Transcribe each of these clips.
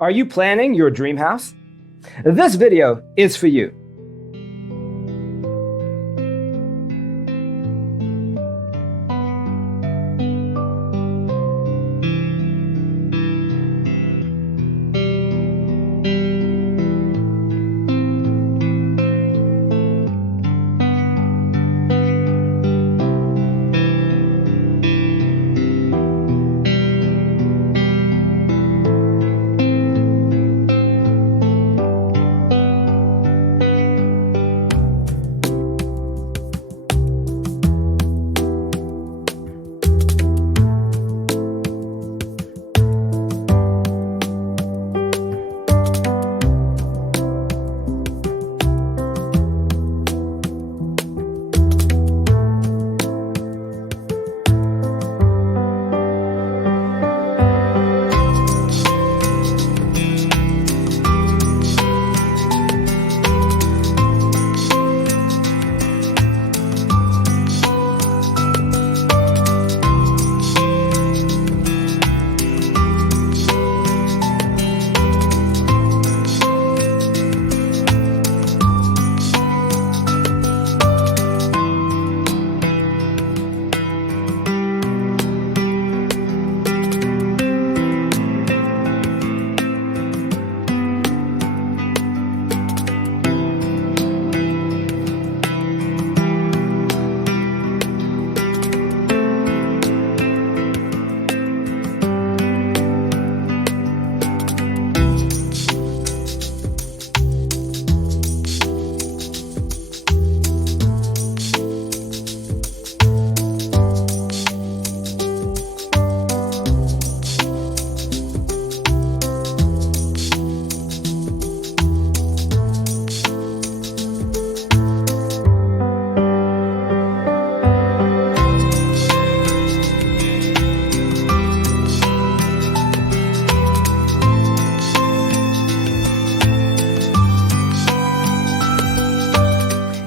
Are you planning your dream house? This video is for you.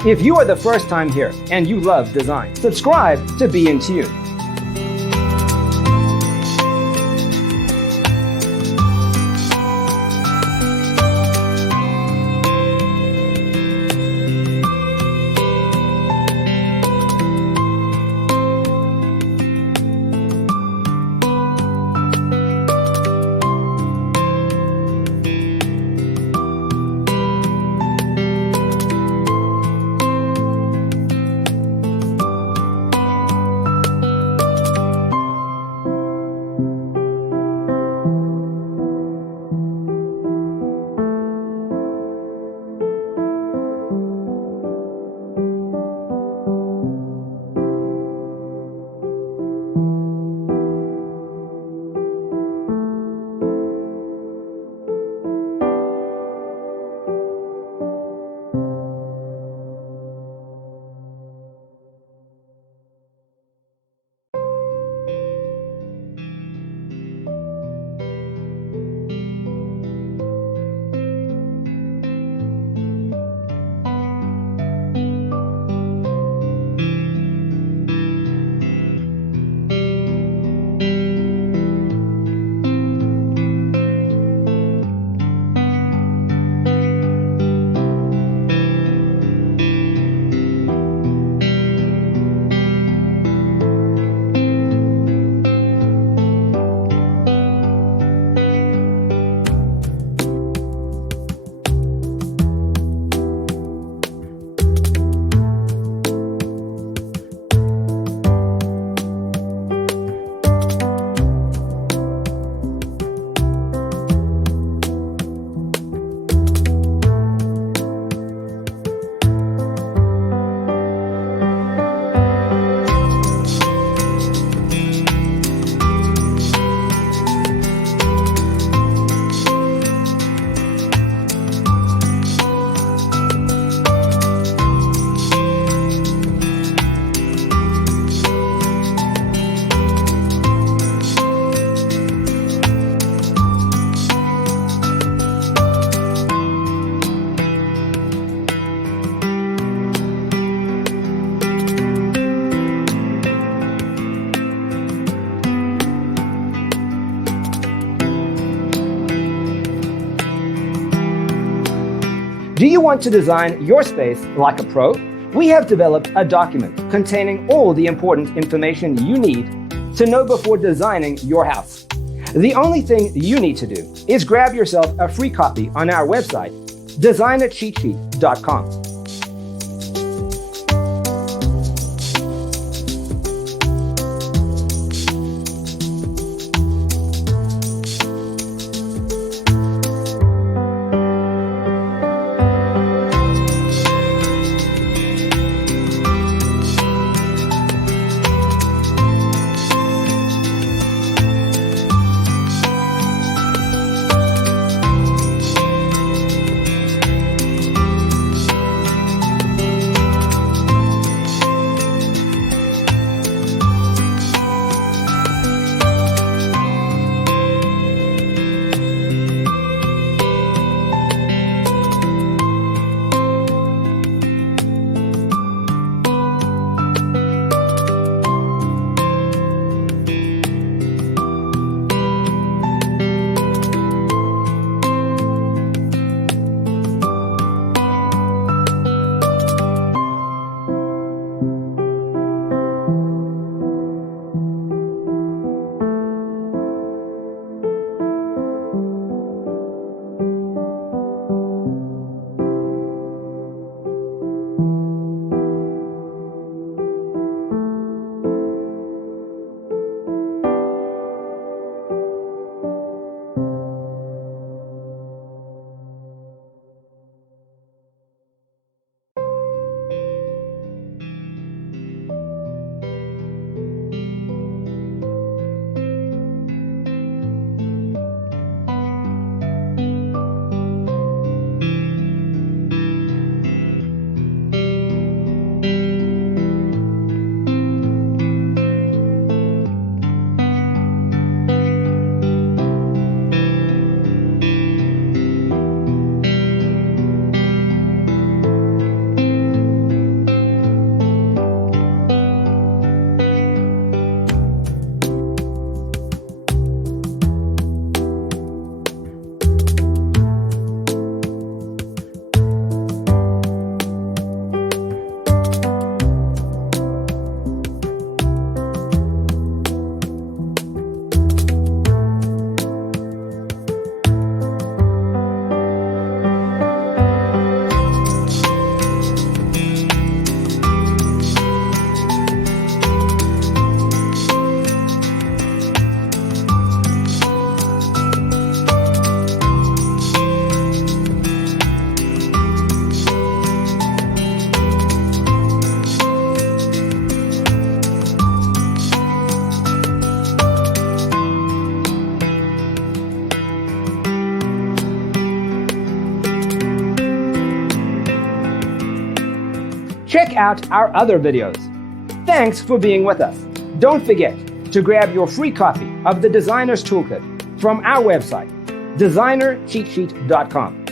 If you are the first time here and you love design, subscribe to Be Into You. Do you want to design your space like a pro? We have developed a document containing all the important information you need to know before designing your house. The only thing you need to do is grab yourself a free copy on our website, designercheatsheet.com. Check out our other videos. Thanks for being with us. Don't forget to grab your free copy of the Designer's Toolkit from our website, designercheatsheet.com.